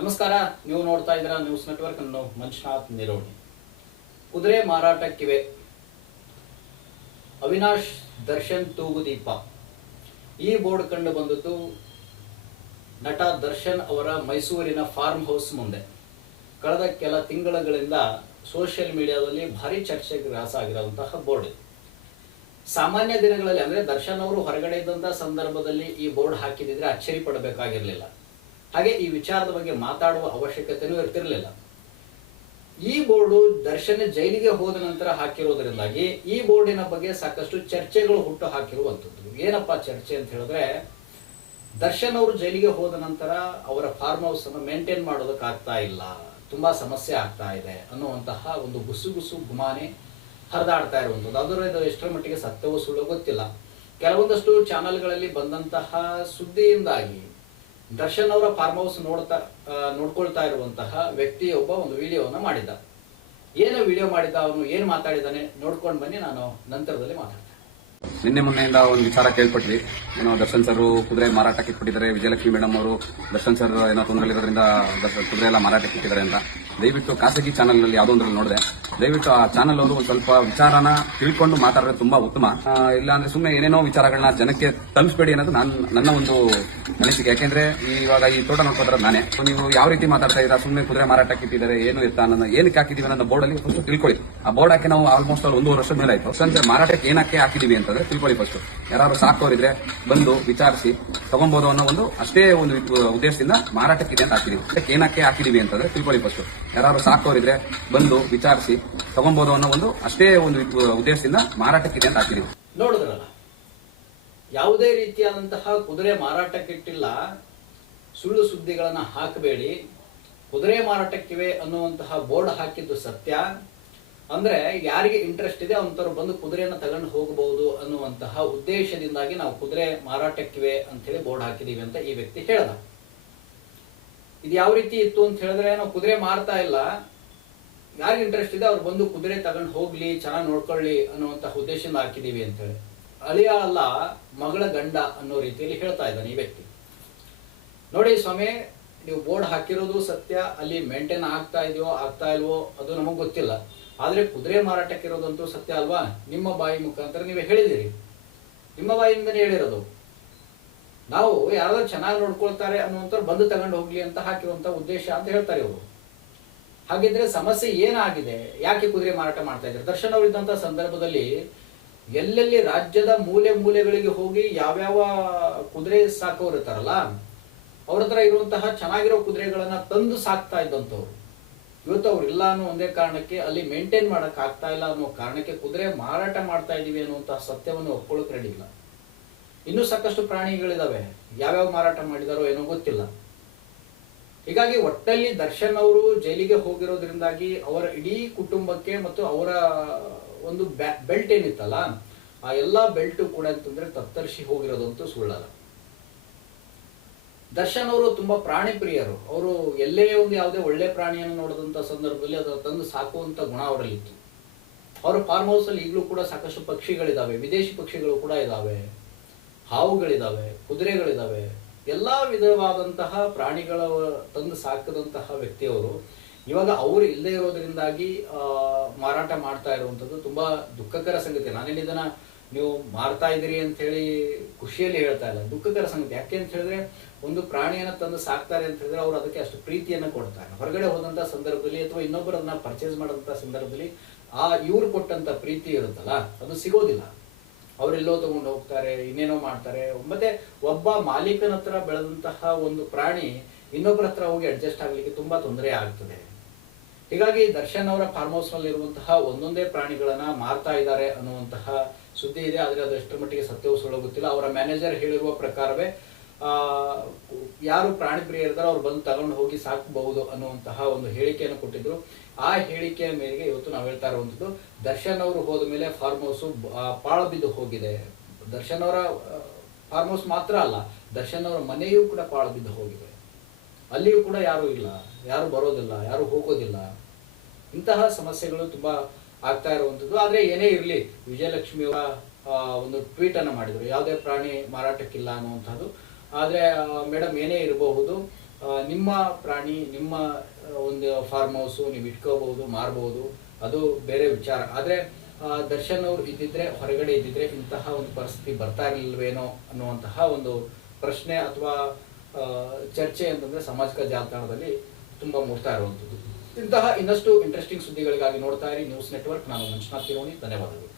ನಮಸ್ಕಾರ. ನೀವು ನೋಡ್ತಾ ಇದ್ದೀರಾ ನ್ಯೂಸ್ ನೆಟ್ವರ್ಕ್ ಅನ್ನು. ಮಂಜುನಾಥ್ ನಿರೋಣಿ. ಕುದುರೆ ಮಾರಾಟಕ್ಕಿವೆ. ಅವಿನಾಶ್ ದರ್ಶನ್ ತೂಗುದೀಪ. ಈ ಬೋರ್ಡ್ ಕಂಡು ಬಂದದ್ದು ನಟ ದರ್ಶನ್ ಅವರ ಮೈಸೂರಿನ ಫಾರ್ಮ್ ಹೌಸ್ ಮುಂದೆ. ಕಳೆದ ಕೆಲ ತಿಂಗಳುಗಳಿಂದ ಸೋಷಿಯಲ್ ಮೀಡಿಯಾದಲ್ಲಿ ಭಾರಿ ಚರ್ಚೆಗೆ ಗ್ರಾಸ ಆಗಿರುವಂತಹ ಬೋರ್ಡ್. ಸಾಮಾನ್ಯ ದಿನಗಳಲ್ಲಿ ಅಂದ್ರೆ ದರ್ಶನ್ ಅವರು ಹೊರಗಡೆ ಇದ್ದಂತಹ ಸಂದರ್ಭದಲ್ಲಿ ಈ ಬೋರ್ಡ್ ಹಾಕಿದಿದ್ರೆ ಅಚ್ಚರಿ ಪಡಬೇಕಾಗಿರಲಿಲ್ಲ. ಹಾಗೆ ಈ ವಿಚಾರದ ಬಗ್ಗೆ ಮಾತಾಡುವ ಅವಶ್ಯಕತೆನೂ ಇರ್ತಿರ್ಲಿಲ್ಲ. ಈ ಬೋರ್ಡು ದರ್ಶನ್ ಜೈಲಿಗೆ ಹೋದ ನಂತರ ಹಾಕಿರೋದ್ರಿಂದಾಗಿ ಈ ಬೋರ್ಡಿನ ಬಗ್ಗೆ ಸಾಕಷ್ಟು ಚರ್ಚೆಗಳು ಹುಟ್ಟು ಹಾಕಿರುವಂಥದ್ದು. ಏನಪ್ಪಾ ಚರ್ಚೆ ಅಂತ ಹೇಳಿದ್ರೆ, ದರ್ಶನ್ ಅವರು ಜೈಲಿಗೆ ಹೋದ ನಂತರ ಅವರ ಫಾರ್ಮ್ ಹೌಸ್ ಅನ್ನು ಮೇಂಟೈನ್ ಮಾಡೋದಕ್ಕೆ ಆಗ್ತಾ ಇಲ್ಲ, ತುಂಬಾ ಸಮಸ್ಯೆ ಆಗ್ತಾ ಇದೆ ಅನ್ನುವಂತಹ ಒಂದು ಗುಸುಗುಸು ಗುಮಾನೆ ಹರಿದಾಡ್ತಾ ಇರುವಂಥದ್ದು. ಅದರ ಎಷ್ಟರ ಮಟ್ಟಿಗೆ ಸತ್ಯವೋ ಸುಳ್ಳು ಗೊತ್ತಿಲ್ಲ. ಕೆಲವೊಂದಷ್ಟು ಚಾನೆಲ್ಗಳಲ್ಲಿ ಬಂದಂತಹ ಸುದ್ದಿಯಿಂದಾಗಿ ದರ್ಶನ್ ಅವರ ಫಾರ್ಮ್ ಹೌಸ್ ನೋಡ್ಕೊಳ್ತಾ ಇರುವಂತಹ ವ್ಯಕ್ತಿಯೊಬ್ಬ ಒಂದು ವಿಡಿಯೋವನ್ನ ಮಾಡಿದ್ದ. ಏನು ವಿಡಿಯೋ ಮಾಡಿದ್ದ, ಅವನು ಏನು ಮಾತಾಡಿದ್ದಾನೆ ನೋಡ್ಕೊಂಡು ಬನ್ನಿ, ನಾನು ನಂತರದಲ್ಲಿ ಮಾತಾಡ್ತೇನೆ. ನಿನ್ನೆ ಮೊನ್ನೆಯಿಂದ ಒಂದು ವಿಚಾರ ಕೇಳ್ಪಟ್ವಿ. ಏನೋ ದರ್ಶನ್ ಸರ್ ಕುದುರೆ ಮಾರಾಟಕ್ಕೆ ಇಟ್ಬಿಟ್ಟಿದ್ದಾರೆ, ವಿಜಯಲಕ್ಷ್ಮಿ ಮೇಡಮ್ ಅವರು ದರ್ಶನ್ ಸರ್ ಏನೋ ತೊಂದರೆ ಇರೋದ್ರಿಂದ ಕುದುರೆ ಎಲ್ಲ ಮಾರಾಟಕ್ಕೆ ಇಟ್ಟಿದ್ದಾರೆ ಅಂತ. ದಯವಿಟ್ಟು ಖಾಸಗಿ ಚಾನಲ್ ನಲ್ಲಿ ಯಾವುದೋ ಒಂದ್ರಲ್ಲಿ ನೋಡಿದೆ. ದಯವಿಟ್ಟು ಆ ಚಾನಲ್ ಅವರು ಒಂದು ಸ್ವಲ್ಪ ವಿಚಾರನ ತಿಳ್ಕೊಂಡು ಮಾತಾಡಿದ್ರೆ ತುಂಬಾ ಉತ್ತಮ. ಇಲ್ಲ ಅಂದ್ರೆ ಸುಮ್ಮನೆ ಏನೇನೋ ವಿಚಾರಗಳನ್ನ ಜನಕ್ಕೆ ತಲುಪಿಸಬೇಡಿ ಅನ್ನೋದು ನನ್ನ ಒಂದು ಅನಿಸಿಕೆ. ಯಾಕೆಂದ್ರೆ ಇವಾಗ ಈ ತೋಟ ನೋಡ್ಕೊಂಡ್ರೆ ನಾನೇ, ನೀವು ಯಾವ ರೀತಿ ಮಾತಾಡ್ತಾ ಇದ್ದೀರಾ, ಸುಮ್ಮನೆ ಕುದುರೆ ಮಾರಾಟಕ್ಕೆ ಇಟ್ಟಿದ್ದಾರೆ, ಏನು ಎತ್ತ ಅನ್ನೋ ಏನಕ್ಕೆ ಹಾಕಿದೀವಿ ಅನ್ನೋ ಬೋರ್ಡ್ ಅಲ್ಲಿ ಫಸ್ಟ್ ತಿಳ್ಕೊಳ್ಳಿ. ಆ ಬೋರ್ಡ್ ಹಾಕಿ ನಾವು ಆಲ್ಮೋಸ್ಟ್ 1 ವರ್ಷದ ಮೇಲೆ ಆಯ್ತು. ಸಂಜೆ ಮಾರಾಟಕ್ಕೆ ಏನಕ್ಕೆ ಹಾಕಿದೀವಿ ಅಂತಂದ್ರೆ ತಿಳ್ಕೊಳ್ಳಿ. ಫಸ್ಟ್ ಯಾರು ಸಾಕೋರಿದ್ರೆ ಬಂದು ವಿಚಾರಿಸಿ ತಗೊಬಹುದು ಅನ್ನೋ ಒಂದು ಅಷ್ಟೇ ಒಂದು ಉದ್ದೇಶದಿಂದ ಮಾರಾಟಕ್ಕಿದೆ ಅಂತ ಹಾಕಿದೀವಿ. ಏನಕ್ಕೆ ಹಾಕಿದೀವಿ ಅಂತಂದ್ರೆ ತಿಳ್ಕೊಳ್ಳಿ. ಫಸ್ಟ್ ಯಾರು ಸಾಕೋರಿದ್ರೆ ಬಂದು ವಿಚಾರಿಸಿ ತಗೊಬಹುದು ಅನ್ನೋ ಒಂದು ಅಷ್ಟೇ ಒಂದು ಉದ್ದೇಶದಿಂದ ಮಾರಾಟಕ್ಕಿದೆ ಅಂತ ಹಾಕಿದೀವಿ. ನೋಡಿದ್ರಲ್ಲ, ಯಾವುದೇ ರೀತಿಯಾದಂತಹ ಕುದುರೆ ಮಾರಾಟಕ್ಕಿಟ್ಟಿಲ್ಲ, ಸುಳ್ಳು ಸುದ್ದಿಗಳನ್ನ ಹಾಕಬೇಡಿ, ಕುದುರೆ ಮಾರಾಟಕ್ಕಿವೆ ಅನ್ನುವಂತಹ ಬೋರ್ಡ್ ಹಾಕಿದ್ದು ಸತ್ಯ. ಅಂದ್ರೆ ಯಾರಿಗೆ ಇಂಟ್ರೆಸ್ಟ್ ಇದೆ ಅಂತವ್ರು ಬಂದು ಕುದುರೆಯನ್ನು ತಗೊಂಡು ಹೋಗಬಹುದು ಅನ್ನುವಂತಹ ಉದ್ದೇಶದಿಂದಾಗಿ ನಾವು ಕುದುರೆ ಮಾರಾಟಕ್ಕಿವೆ ಅಂತ ಹೇಳಿ ಬೋರ್ಡ್ ಹಾಕಿದೀವಿ ಅಂತ ಈ ವ್ಯಕ್ತಿ ಹೇಳ್ದ. ಇದು ಯಾವ ರೀತಿ ಇತ್ತು ಅಂತ ಹೇಳಿದ್ರೆ, ನಾವು ಕುದುರೆ ಮಾರ್ತಾ ಇಲ್ಲ, ಯಾರಿಗೆ ಇಂಟ್ರೆಸ್ಟ್ ಇದೆ ಅವ್ರು ಬಂದು ಕುದುರೆ ತಗೊಂಡು ಹೋಗ್ಲಿ, ಚೆನ್ನಾಗಿ ನೋಡ್ಕೊಳ್ಳಿ ಅನ್ನುವಂತಹ ಉದ್ದೇಶದಿಂದ ಹಾಕಿದೀವಿ ಅಂತ ಹೇಳಿ. ಅಳಿಯ ಅಲ್ಲ ಮಗಳ ಗಂಡ ಅನ್ನೋ ರೀತಿಯಲ್ಲಿ ಹೇಳ್ತಾ ಇದ್ದಾನೆ ಈ ವ್ಯಕ್ತಿ. ನೋಡಿ ಸ್ವಾಮಿ, ನೀವು ಬೋರ್ಡ್ ಹಾಕಿರೋದು ಸತ್ಯ, ಅಲ್ಲಿ ಮೇಂಟೈನ್ ಆಗ್ತಾ ಇದೆಯೋ ಆಗ್ತಾ ಇಲ್ವೋ ಅದು ನಮಗ್ ಗೊತ್ತಿಲ್ಲ. ಆದ್ರೆ ಕುದುರೆ ಮಾರಾಟಕ್ಕಿರೋದಂತೂ ಸತ್ಯ ಅಲ್ವಾ? ನಿಮ್ಮ ಬಾಯಿ ಮುಖಾಂತರ ನೀವೇ ಹೇಳಿದಿರಿ, ನಿಮ್ಮ ಬಾಯಿಯಿಂದನೇ ಹೇಳಿರೋದು. ನಾವು ಯಾರಾದ್ರೂ ಚೆನ್ನಾಗಿ ನೋಡ್ಕೊಳ್ತಾರೆ ಅನ್ನುವಂಥವ್ರು ಬಂದು ತಗೊಂಡು ಹೋಗ್ಲಿ ಅಂತ ಹಾಕಿರುವಂತ ಉದ್ದೇಶ ಅಂತ ಹೇಳ್ತಾರೆ ಇವರು. ಹಾಗಿದ್ರೆ ಸಮಸ್ಯೆ ಏನಾಗಿದೆ, ಯಾಕೆ ಕುದುರೆ ಮಾರಾಟ ಮಾಡ್ತಾ ಇದ್ದಾರೆ? ದರ್ಶನ್ ಅವರು ಇದ್ದಂತಹ ಸಂದರ್ಭದಲ್ಲಿ ಎಲ್ಲೆಲ್ಲಿ ರಾಜ್ಯದ ಮೂಲೆ ಮೂಲೆಗಳಿಗೆ ಹೋಗಿ ಯಾವ್ಯಾವ ಕುದುರೆ ಸಾಕೋರು ಇರ್ತಾರಲ್ಲ, ಅವ್ರ ಹತ್ರ ಇರುವಂತಹ ಚೆನ್ನಾಗಿರೋ ಕುದುರೆಗಳನ್ನ ತಂದು ಸಾಕ್ತಾ ಇದ್ದಂಥವ್ರು. ಇವತ್ತು ಅವ್ರು ಇಲ್ಲ ಅನ್ನೋ ಒಂದೇ ಕಾರಣಕ್ಕೆ, ಅಲ್ಲಿ ಮೇಂಟೈನ್ ಮಾಡಕ್ ಆಗ್ತಾ ಇಲ್ಲ ಅನ್ನೋ ಕಾರಣಕ್ಕೆ ಕುದುರೆ ಮಾರಾಟ ಮಾಡ್ತಾ ಇದೀವಿ ಅನ್ನುವಂತಹ ಸತ್ಯವನ್ನು ಒಪ್ಕೊಳ್ಳೋಕ್ ರೆಡಿ ಇಲ್ಲ. ಇನ್ನೂ ಸಾಕಷ್ಟು ಪ್ರಾಣಿಗಳಿದಾವೆ, ಯಾವ್ಯಾವ ಮಾರಾಟ ಮಾಡಿದಾರೋ ಏನೋ ಗೊತ್ತಿಲ್ಲ. ಹೀಗಾಗಿ ಒಟ್ಟಲ್ಲಿ ದರ್ಶನ್ ಅವರು ಜೈಲಿಗೆ ಹೋಗಿರೋದ್ರಿಂದಾಗಿ ಅವರ ಇಡೀ ಕುಟುಂಬಕ್ಕೆ ಮತ್ತು ಅವರ ಒಂದು ಬೆಲ್ಟ್ ಏನಿತ್ತಲ್ಲ, ಆ ಎಲ್ಲಾ ಬೆಲ್ಟ್ ಕೂಡ ಅಂತಂದ್ರೆ ತತ್ತರಿಸಿ ಹೋಗಿರೋದಂತೂ ಸುಳ್ಳಲ್ಲ. ದರ್ಶನ್ ಅವರು ತುಂಬಾ ಪ್ರಾಣಿ ಪ್ರಿಯರು. ಅವರು ಎಲ್ಲೇ ಒಂದು ಯಾವುದೇ ಒಳ್ಳೆ ಪ್ರಾಣಿಯನ್ನು ನೋಡಿದಂತ ಸಂದರ್ಭದಲ್ಲಿ ಅದರ ತಂದು ಸಾಕುವಂತ ಗುಣ ಅವರಲ್ಲಿತ್ತು. ಅವರ ಫಾರ್ಮ್ ಹೌಸ್ ಅಲ್ಲಿ ಈಗಲೂ ಕೂಡ ಸಾಕಷ್ಟು ಪಕ್ಷಿಗಳಿದಾವೆ, ವಿದೇಶಿ ಪಕ್ಷಿಗಳು ಕೂಡ ಇದಾವೆ, ಹಾವುಗಳಿದಾವೆ, ಕುದುರೆಗಳಿದಾವೆ, ಎಲ್ಲಾ ವಿಧವಾದಂತಹ ಪ್ರಾಣಿಗಳ ತಂದು ಸಾಕದಂತಹ ವ್ಯಕ್ತಿಯವರು ಇವಾಗ ಅವರು ಇಲ್ಲದೆ ಇರೋದ್ರಿಂದಾಗಿ ಮಾರಾಟ ಮಾಡ್ತಾ ಇರುವಂತದ್ದು ತುಂಬಾ ದುಃಖಕರ ಸಂಗತಿ. ನಾನೇನು ಇದನ್ನ ನೀವು ಮಾರ್ತಾ ಇದ್ದೀರಿ ಅಂತ ಹೇಳಿ ಖುಷಿಯಲ್ಲಿ ಹೇಳ್ತಾ ಇಲ್ಲ, ದುಃಖಕರ ಸಂಗತಿ. ಯಾಕೆ ಅಂತ ಹೇಳಿದ್ರೆ, ಒಂದು ಪ್ರಾಣಿಯನ್ನ ತಂದು ಸಾಕ್ತಾರೆ ಅಂತ ಹೇಳಿದ್ರೆ ಅವ್ರು ಅದಕ್ಕೆ ಅಷ್ಟು ಪ್ರೀತಿಯನ್ನ ಕೊಡ್ತಾರೆ. ಹೊರಗಡೆ ಹೋದಂತ ಸಂದರ್ಭದಲ್ಲಿ ಅಥವಾ ಇನ್ನೊಬ್ಬರನ್ನ ಪರ್ಚೇಸ್ ಮಾಡದಂತ ಸಂದರ್ಭದಲ್ಲಿ ಇವ್ರು ಕೊಟ್ಟಂತ ಪ್ರೀತಿ ಇರುತ್ತಲ್ಲ, ಅದು ಸಿಗೋದಿಲ್ಲ. ಅವರೆಲ್ಲೋ ತಗೊಂಡು ಹೋಗ್ತಾರೆ, ಇನ್ನೇನೋ ಮಾಡ್ತಾರೆ. ಮತ್ತೆ ಒಬ್ಬ ಮಾಲೀಕನ ಹತ್ರ ಬೆಳೆದಂತಹ ಒಂದು ಪ್ರಾಣಿ ಇನ್ನೊಬ್ಬರ ಹತ್ರ ಹೋಗಿ ಅಡ್ಜಸ್ಟ್ ಆಗ್ಲಿಕ್ಕೆ ತುಂಬಾ ತೊಂದರೆ ಆಗ್ತದೆ. ಹೀಗಾಗಿ ದರ್ಶನ್ ಅವರ ಫಾರ್ಮ್ ಹೌಸ್ ನಲ್ಲಿ ಇರುವಂತಹ ಒಂದೊಂದೇ ಪ್ರಾಣಿಗಳನ್ನ ಮಾರ್ತಾ ಇದ್ದಾರೆ ಅನ್ನುವಂತಹ ಸುದ್ದಿ ಇದೆ. ಆದ್ರೆ ಅದು ಎಷ್ಟರ ಮಟ್ಟಿಗೆ ಸತ್ಯವೂ ಸುಳ್ಳು ಗೊತ್ತಿಲ್ಲ. ಅವರ ಮ್ಯಾನೇಜರ್ ಹೇಳಿರುವ ಪ್ರಕಾರವೇ ಯಾರು ಪ್ರಾಣಿ ಪ್ರಿಯ ಇರ್ತಾರೋ ಅವ್ರು ಬಂದು ತಗೊಂಡು ಹೋಗಿ ಸಾಕಬಹುದು ಅನ್ನುವಂತಹ ಒಂದು ಹೇಳಿಕೆಯನ್ನು ಕೊಟ್ಟಿದ್ರು. ಆ ಹೇಳಿಕೆಯ ಮೇರೆಗೆ ಇವತ್ತು ನಾವು ಹೇಳ್ತಾ ಇರುವಂತದ್ದು, ದರ್ಶನ್ ಅವರು ಹೋದ ಮೇಲೆ ಫಾರ್ಮ್ ಹೌಸ್ ಪಾಳು ಬಿದ್ದು ಹೋಗಿದೆ. ದರ್ಶನ್ ಅವರ ಫಾರ್ಮ್ ಹೌಸ್ ಮಾತ್ರ ಅಲ್ಲ, ದರ್ಶನ್ ಅವರ ಮನೆಯೂ ಕೂಡ ಪಾಳು ಬಿದ್ದು ಹೋಗಿದೆ. ಅಲ್ಲಿಯೂ ಕೂಡ ಯಾರು ಇಲ್ಲ, ಯಾರು ಬರೋದಿಲ್ಲ, ಯಾರು ಹೋಗೋದಿಲ್ಲ. ಇಂತಹ ಸಮಸ್ಯೆಗಳು ತುಂಬಾ ಆಗ್ತಾ ಇರುವಂತದ್ದು. ಆದ್ರೆ ಏನೇ ಇರ್ಲಿ, ವಿಜಯಲಕ್ಷ್ಮಿ ಅವರ ಒಂದು ಟ್ವೀಟ್ ಅನ್ನ ಮಾಡಿದ್ರು, ಯಾವುದೇ ಪ್ರಾಣಿ ಮಾರಾಟಕ್ಕಿಲ್ಲ ಅನ್ನುವಂಥದ್ದು. ಆದ್ರೆ ಮೇಡಮ್ ಏನೇ ಇರಬಹುದು, ನಿಮ್ಮ ಪ್ರಾಣಿ, ನಿಮ್ಮ ಒಂದು ಫಾರ್ಮ್ ಹೌಸು ನೀವು ಇಟ್ಕೋಬಹುದು, ಮಾರಬಹುದು, ಅದು ಬೇರೆ ವಿಚಾರ. ಆದರೆ ದರ್ಶನ್ ಅವರು ಇದ್ದಿದ್ರೆ, ಹೊರಗಡೆ ಇದ್ದಿದ್ರೆ ಇಂತಹ ಒಂದು ಪರಿಸ್ಥಿತಿ ಬರ್ತಾ ಇರಲಿಲ್ವೇನೋ ಅನ್ನುವಂತಹ ಒಂದು ಪ್ರಶ್ನೆ ಅಥವಾ ಚರ್ಚೆ ಅಂತಂದ್ರೆ ಸಾಮಾಜಿಕ ಜಾಲತಾಣದಲ್ಲಿ ತುಂಬಾ ಮೂಡ್ತಾ ಇರುವಂಥದ್ದು. ಇಂತಹ ಇನ್ನಷ್ಟು ಇಂಟ್ರೆಸ್ಟಿಂಗ್ ಸುದ್ದಿಗಳಿಗಾಗಿ ನೋಡ್ತಾ ಇರಿ ನ್ಯೂಸ್ ನೆಟ್ವರ್ಕ್. ನಾನು ಮಂಜುನಾಥ್ ಕಿರೋಣಿ, ಧನ್ಯವಾದಗಳು.